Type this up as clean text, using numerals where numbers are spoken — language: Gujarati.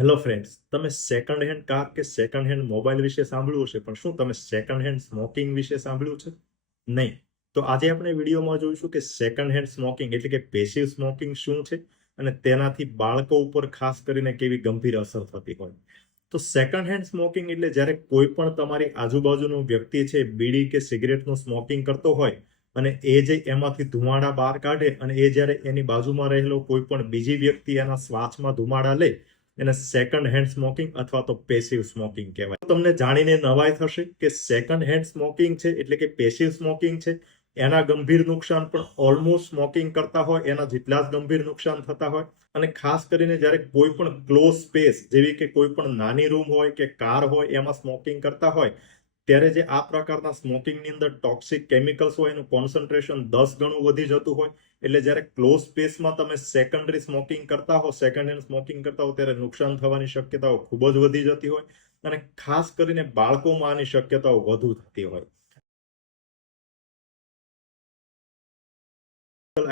હેલો ફ્રેન્ડ્સ, તમે સેકન્ડ હેન્ડ કાર કે સેકન્ડ હેન્ડ મોબાઈલ વિશે સાંભળ્યું હશે, પણ શું તમે સેકન્ડ હેન્ડ સ્મોકિંગ વિશે સાંભળ્યું છે? નહીં. તો આજે આપણે વિડીયોમાં જોઈશું કે સેકન્ડ હેન્ડ સ્મોકિંગ એટલે કે પેસિવ સ્મોકિંગ શું છે અને તેનાથી બાળકો ઉપર ખાસ કરીને કેવી ગંભીર અસર થતી હોય. તો સેકન્ડ હેન્ડ સ્મોકિંગ એટલે જ્યારે કોઈ પણ તમારી આજુબાજુનો વ્યક્તિ છે બીડી કે સિગરેટનું સ્મોકિંગ કરતો હોય અને એ જે એમાંથી ધુમાડા બહાર કાઢે અને એ જ્યારે એની બાજુમાં રહેલો કોઈ પણ બીજી વ્યક્તિ એના શ્વાસમાં ધુમાડા લે એને સેકન્ડ હેન્ડ સ્મોકિંગ અથવા તો પેસિવ સ્મોકિંગ કહેવાય. તમને જાણીને નવાઈ થશે કે સેકન્ડ હેન્ડ સ્મોકિંગ છે એટલે કે પેસિવ સ્મોકિંગ છે. એના ગંભીર નુકસાન પણ ઓલમોસ્ટ સ્મોકિંગ કરતા હોય એના જેટલા જ ગંભીર નુકસાન થતા હોય. અને ખાસ કરીને જ્યારે કોઈ પણ ક્લોઝ સ્પેસ જેવી કે કોઈ પણ નાની રૂમ હોય કે કાર હોય એમાં સ્મોકિંગ કરતા હોય ત્યારે જે આ પ્રકારના સ્મોકિંગની અંદર ટોક્સિક કેમિકલ્સ હોય એનું કોન્સન્ટ્રેશન 10 ગણું વધી જતું હોય. એટલે જ્યારે ક્લોઝ સ્પેસમાં તમે સેકન્ડરી સ્મોકિંગ કરતા હો, સેકન્ડ હેન્ડ સ્મોકિંગ કરતા હો, ત્યારે નુકસાન થવાની શક્યતાઓ ખૂબ જ વધી જતી હોય અને ખાસ કરીને બાળકોમાં આની શક્યતાઓ વધુ થતી હોય.